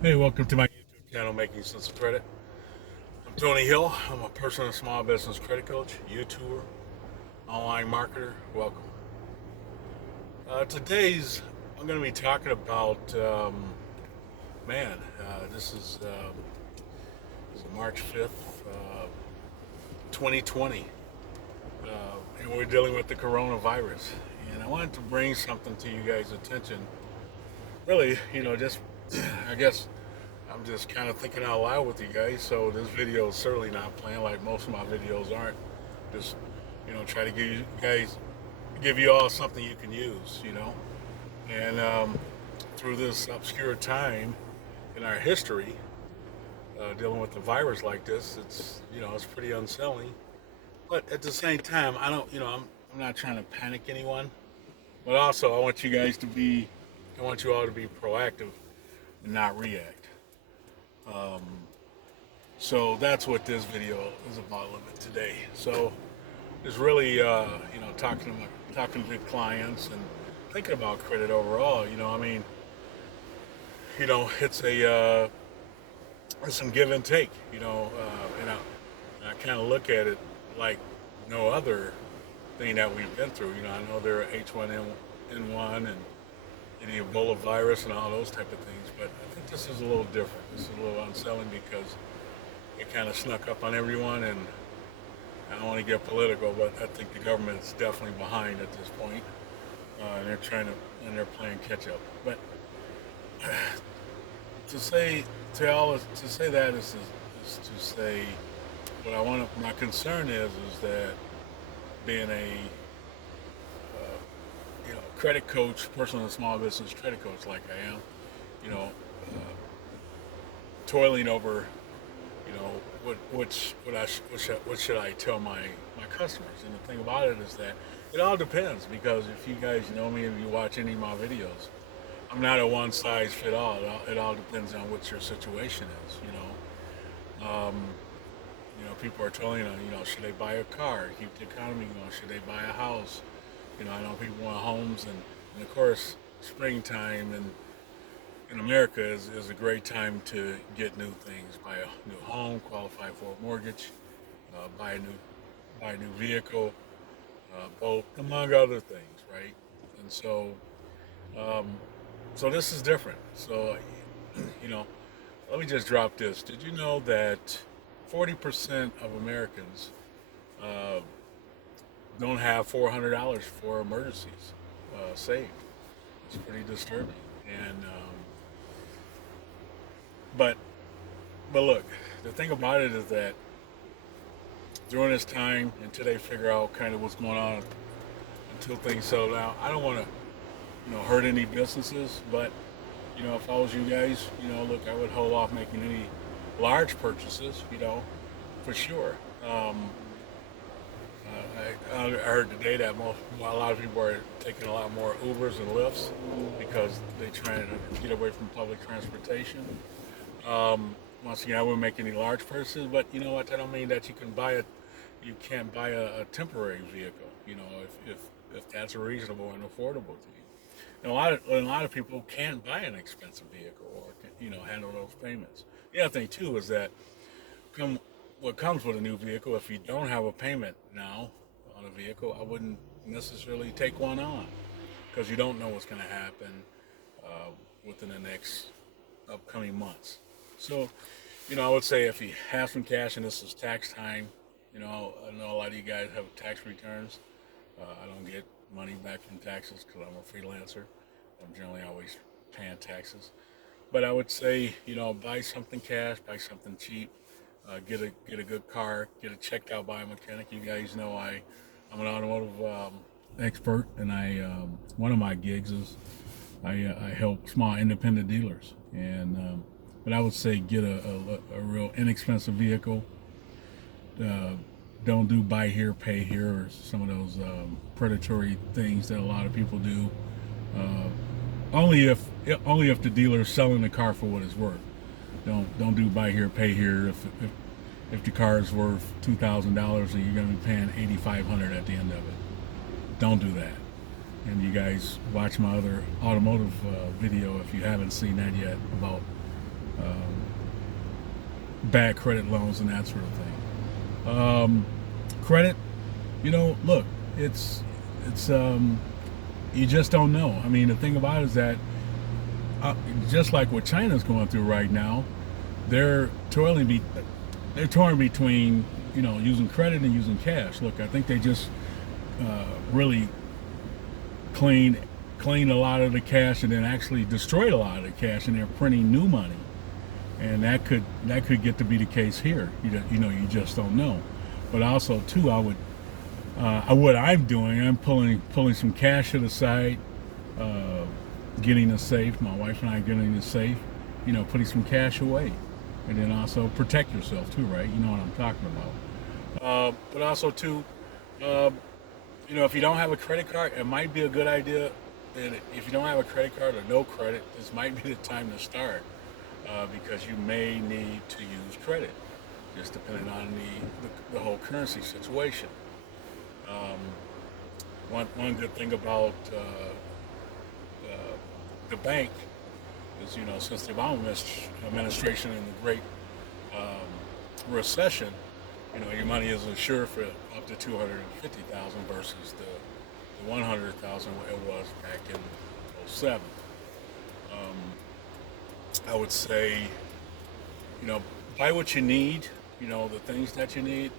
Hey, welcome to my YouTube channel, Making Sense of Credit. I'm Tony Hill. I'm a personal and small business credit coach, YouTuber, online marketer. Welcome. I'm going to be talking about, this is March 5th, 2020, and we're dealing with the coronavirus. And I wanted to bring something to you guys' attention. Really, I guess I'm just kind of thinking out loud with you guys, so this video is certainly not planned like most of my videos aren't. Just, try to give you all something you can use, And through this obscure time in our history, dealing with a virus like this, it's pretty unsettling. But at the same time, I don't, I'm not trying to panic anyone. But also, I want you all to be proactive and not react. Um, So that's what this video is about a little bit today. So it's really, talking to clients and thinking about credit overall. It's some give and take. And I kind of look at it like no other thing that we've been through. I know there are H1N1 and the Ebola virus and all those type of things, but I think this is a little different. This is a little unsettling because it kind of snuck up on everyone, and I don't want to get political, but I think the government's definitely behind at this point, and they're playing catch up. But to say to say that is to say what I want. My concern is that being a credit coach, personal and small business credit coach, like I am, you know, toiling over what should I tell my customers? And the thing about it is that it all depends, because if you guys know me and you watch any of my videos, I'm not a one size fit all. It all depends on what your situation is. People are telling should they buy a car, keep the economy going? Should they buy a house? I know people want homes, and of course, springtime and in America is a great time to get new things, buy a new home, qualify for a mortgage, buy a new vehicle, boat, among other things, right? And um, so this is different. So, you know, let me just drop this. Did you know that 40% of Americans uh, don't have $400 for emergencies saved? It's pretty disturbing. And but But look, the thing about it is that during this time, until they figure out kind of what's going on, until things settle down, I don't want to, hurt any businesses. But if I was you guys, look, I would hold off making any large purchases, for sure. I heard today that a lot of people are taking a lot more Ubers and Lyfts because they're trying to get away from public transportation. Once again, I wouldn't make any large purchases, but you know what? That don't mean that you can't buy a temporary vehicle. If that's reasonable and affordable to you. And a lot of people can't buy an expensive vehicle or handle those payments. The other thing too is that come what comes with a new vehicle. If you don't have a payment now on a vehicle, I wouldn't necessarily take one on because you don't know what's going to happen uh, within the next upcoming months. So, I would say if you have some cash and this is tax time, I know a lot of you guys have tax returns. I don't get money back from taxes because I'm a freelancer. I'm generally always paying taxes. But I would say, buy something cash, buy something cheap, get a good car, get it checked out by a mechanic. You guys know I'm an automotive expert, and one of my gigs is I help small independent dealers, and but I would say get a real inexpensive vehicle. Uh, don't do buy here, pay here, or some of those predatory things that a lot of people do. Uh, only if the dealer is selling the car for what it's worth. Don't do buy here, pay here. If the car is worth $2,000 and you're going to be paying $8,500 at the end of it, don't do that. And you guys watch my other automotive video if you haven't seen that yet about bad credit loans and that sort of thing. Credit, look, it's you just don't know. I mean, the thing about it is that just like what China's going through right now, they're they're torn between using credit and using cash. Look, I think they just really cleaned a lot of the cash and then actually destroyed a lot of the cash, and they're printing new money, and that could get to be the case here. You just don't know. But also too, what I'm doing, I'm pulling some cash to the side, uh, getting a safe. My wife and I are getting a safe, putting some cash away, and then also protect yourself too, right? You know what I'm talking about. But also too, uh, if you don't have a credit card, it might be a good idea. And if you don't have a credit card or no credit, this might be the time to start, because you may need to use credit, just depending on the whole currency situation. Um, one good thing about the bank is, since the Obama administration and the Great Recession, your money is insured for up to 250,000 versus the 100,000 it was back in '07. I would say, buy what you need, the things that you need.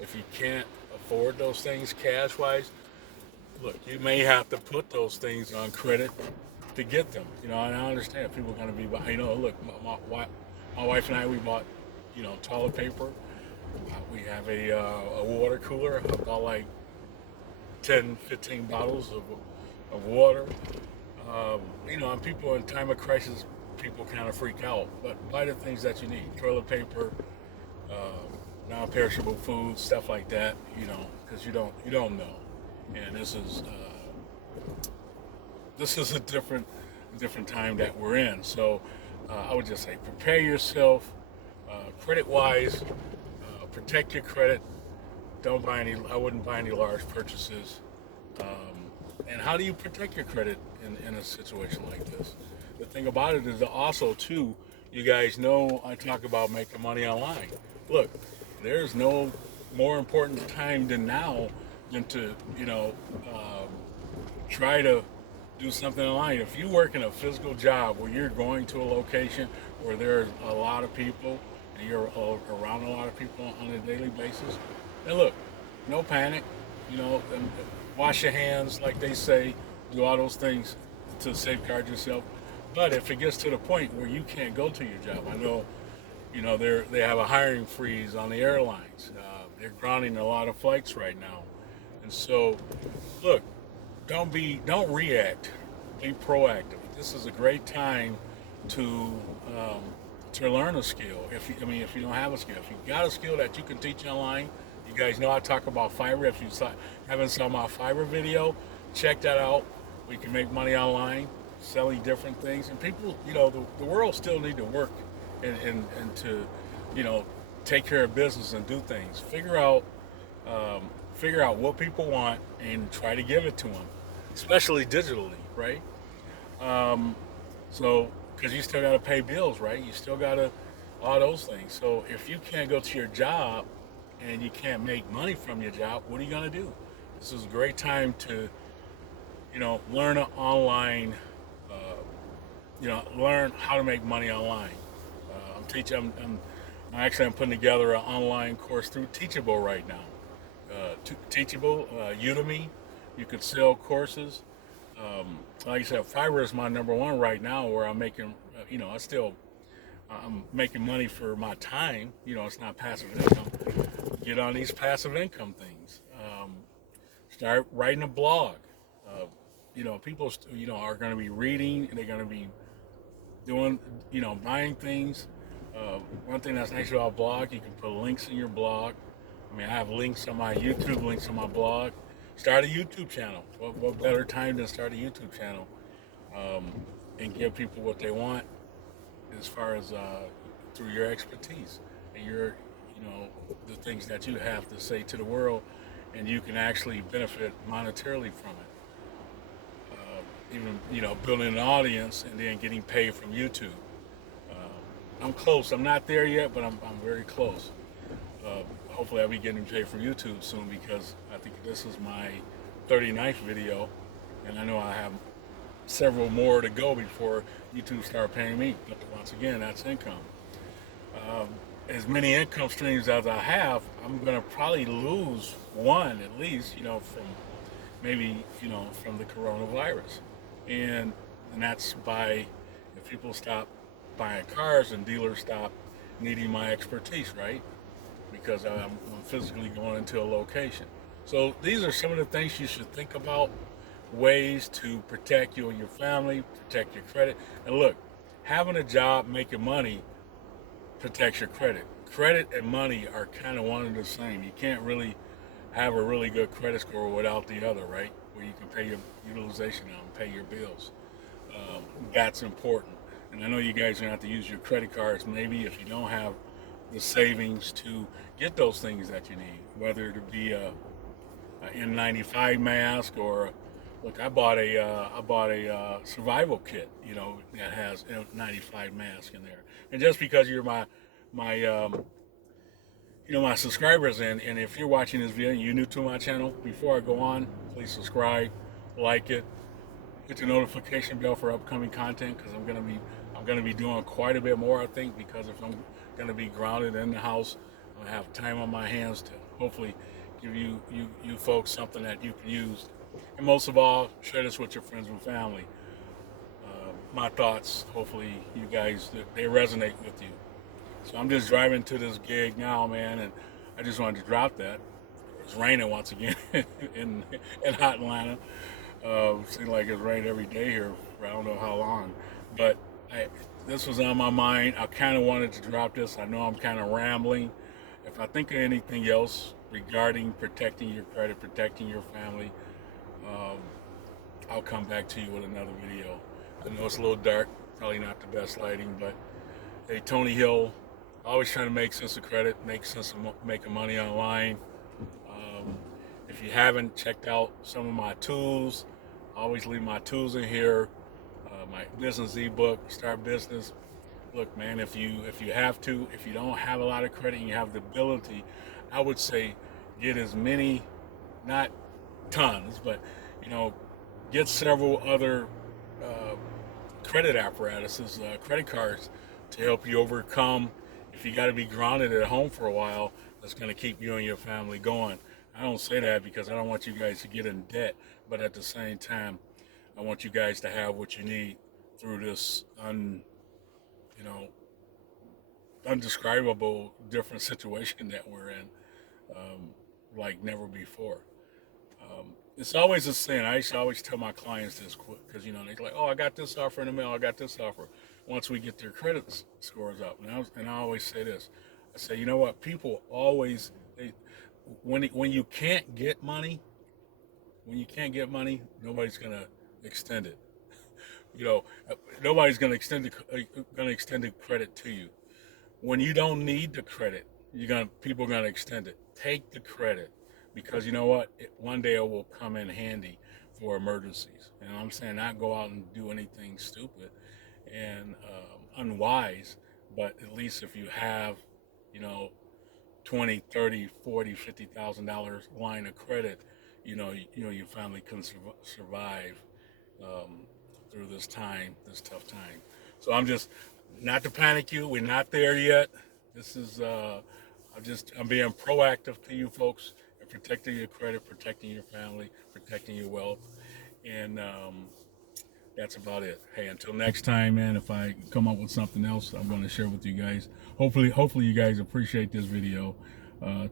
If you can't afford those things cash wise, look, you may have to put those things on credit to get them. And I understand people are going to be, look, my wife and I, we bought, toilet paper. We have a water cooler. I bought like 10, 15 bottles of water. And people in time of crisis, people kind of freak out. But buy the things that you need: toilet paper, uh, non-perishable food, stuff like that. Because you don't know. And this is a different time that we're in. So I would just say prepare yourself, credit wise. Protect your credit. Don't buy any. I wouldn't buy any large purchases. And how do you protect your credit in a situation like this? The thing about it is that also too, you guys know I talk about making money online. Look, there's no more important time than now than to um, try to do something online. If you work in a physical job where you're going to a location where there's a lot of people and you're around a lot of people on a daily basis, then look, no panic, and wash your hands like they say, do all those things to safeguard yourself. But if it gets to the point where you can't go to your job, I know, they have a hiring freeze on the airlines. They're grounding a lot of flights right now, and so look, don't react. Be proactive. This is a great time to um, to learn a skill. If you don't have a skill, if you got a skill that you can teach online, you guys know I talk about Fiverr. If you haven't saw my Fiverr video, check that out. We can make money online, selling different things, and people, the world still need to work and to, you know, take care of business and do things. Um, figure out what people want and try to give it to them, especially digitally, right? Um, so, because you still got to pay bills, right? You still got to all those things. So, if you can't go to your job and you can't make money from your job, what are you gonna do? This is a great time to, learn an online, uh, learn how to make money online. I'm teaching. I'm putting together an online course through Teachable right now. Teachable, Udemy. You could sell courses. Like I said, Fiverr is my number one right now, where I'm making. I'm making money for my time. It's not passive income. Get on these passive income things. Start writing a blog. Uh, people, are going to be reading, and they're going to be doing, buying things. One thing that's nice about blog, you can put links in your blog. I mean, I have links on my YouTube, links on my blog. Start a YouTube channel. What better time than start a YouTube channel, um, and give people what they want as far as through your expertise and the things that you have to say to the world, and you can actually benefit monetarily from it. Even building an audience and then getting paid from YouTube. I'm close. I'm not there yet, but I'm very close. Hopefully I'll be getting paid from YouTube soon, because I think this is my 39th video, and I know I have several more to go before YouTube start paying me. But once again, that's income. Um, as many income streams as I have, I'm gonna probably lose one at least, from maybe, from the coronavirus, and that's by, if people stop buying cars and dealers stop needing my expertise, right? Because I'm physically going into a location. So these are some of the things you should think about, ways to protect you and your family, protect your credit. And look, having a job, making money protects your credit. Credit and money are kind of one and the same. You can't really have a really good credit score without the other, right? Where you can pay your utilization out and pay your bills. That's important. And I know you guys are going to have to use your credit cards maybe if you don't have the savings to get those things that you need, whether it be a N95 mask, or look, I bought a survival kit, that has N95 mask in there. And just because you're my my subscribers, and if you're watching this video and you're new to my channel, before I go on, please subscribe, like it, hit the notification bell for upcoming content, because I'm gonna be doing quite a bit more, I think, because if I'm gonna be grounded in the house, I'm gonna have time on my hands to hopefully give you folks something that you can use, and most of all, share this with your friends and family. My thoughts, hopefully you guys, they resonate with you. So I'm just driving to this gig now, man, and I just wanted to drop that. It's raining once again in hot Atlanta. Seems like it's rained every day here for I don't know how long, but this was on my mind. I kind of wanted to drop this. I know I'm kind of rambling. If I think of anything else regarding protecting your credit, protecting your family, um, I'll come back to you with another video. I know it's a little dark, probably not the best lighting, but hey, Tony Hill, always trying to make sense of credit, make sense of making money online. Um, if you haven't checked out some of my tools, I always leave my tools in here. My business ebook, Start Business. Look, man, if you have to, if you don't have a lot of credit and you have the ability, I would say get as many, not tons, but get several other credit apparatuses, credit cards, to help you overcome if you got to be grounded at home for a while. That's going to keep you and your family going. I don't say that because I don't want you guys to get in debt, but at the same time, I want you guys to have what you need through this you know, undescribable different situation that we're in, um, like never before. It's always a sin. I used to always tell my clients this, because they're like, "Oh, I got this offer in the mail. I got this offer." Once we get their credit scores up, and I always say this, I say, you know what? People always, when you can't get money, nobody's gonna extend it. You know, nobody's gonna extend the credit to you. When you don't need the credit, people are gonna extend it. Take the credit, because you know what? One day it will come in handy for emergencies. And I'm saying not go out and do anything stupid and unwise, but at least if you have, you know, 20, 30, 40, $50,000 line of credit, your family can survive um, through this tough time. So I'm just, not to panic you. We're not there yet. This is I'm being proactive to you folks and protecting your credit, protecting your family, protecting your wealth, and that's about it. Hey, until next time, man. If I come up with something else, I'm going to share with you guys. Hopefully you guys appreciate this video.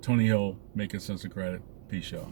Tony Hill, making sense of credit. Peace, y'all.